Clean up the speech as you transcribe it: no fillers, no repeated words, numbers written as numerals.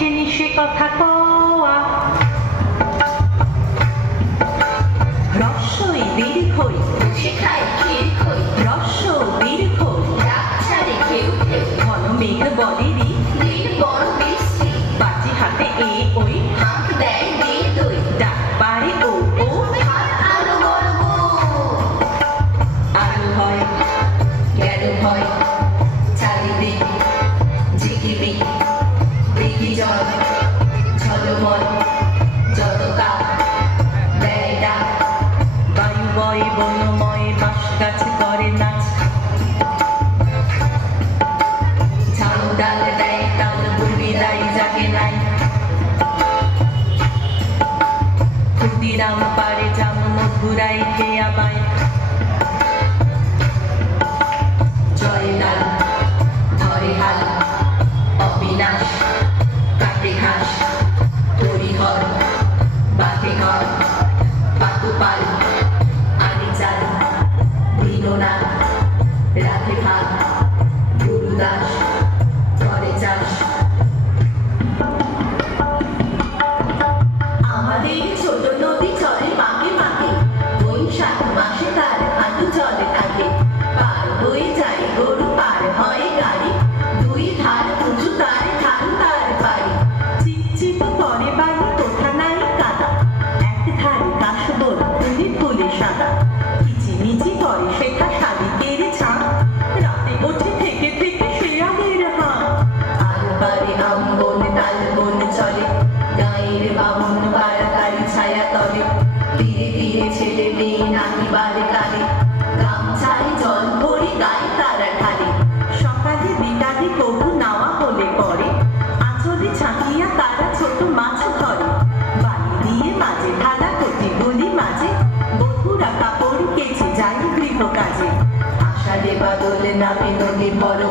শিখিনি সে কথা কওয়া রস্যই দীর্ঘই শেখায় ক্ষীরক্ষই রস্য দীর্ঘ রাতছাড়ে কেউ কেউ ঘন মেঘ বলেরই দিন বড় বৃষ্টি বাজি হাতে এ ওই হাঁক দেয় দিন দুই ডাক পারে ও ও হাত আলো গর্ব আরো হয় গেল ভয় চারিদিক ঝিকিমিক দিঘি জল ঝলমল যত কাপ দেয় ডাক বায়ু বয় বনময় বাঁশ গাছ করে নাচ ঝাড়ু ডাল দেয় তাল বুড়ি দাই জাগে নাই ক্ষুদিরাম পারে জাম মধুরাই খেয়া পায় জয়লাল ধরে হাল অবিনাশ কাটে ঘাস হরিহর বাঁধে ঘর পাতুপাল আনি চাল দীননাথ রাধে ভাগ গুরুদাস করে চাষ আমাদের ছোট নদী চলে মাকে মাকে বৈশাখ মাসে তার হাঁটু চলে থাকে পার হয়ে যায় গরু পার হয় গাড়ি দুই ধার উঁচু তার ধান তার বাড়ি চিটচিট করে বাড়ি কোথা নাই কাদা এক ধারে কাশবন ফুলে ফুলে সাদা কিচিমিচি করে শেখা শালিকের ছাদ রাতে ওঠে থেকে থেকে শেয়ালের হাঁ আর বাড়ি আম্বন তাল বন চলে গায়ের বামন বারাকারি ছায়া তলে ধীরে ধীরে ছেলে মেয়ে নাকি বারে কালে গামছায় জল ভরে গায়ে তারা ঢালে সকালে বিকালে কবু নাওয়া হলে পরে আঁচলে ছাঁকিয়া তারা ছোট মাছ ধরে বালি দিয়ে মাঝে ঢালা কটিগুলি মাঝে বধুরা কাপড় কেচে যায় গৃহ কাজে আষাঢ়ে বাদল নামে নদী বড়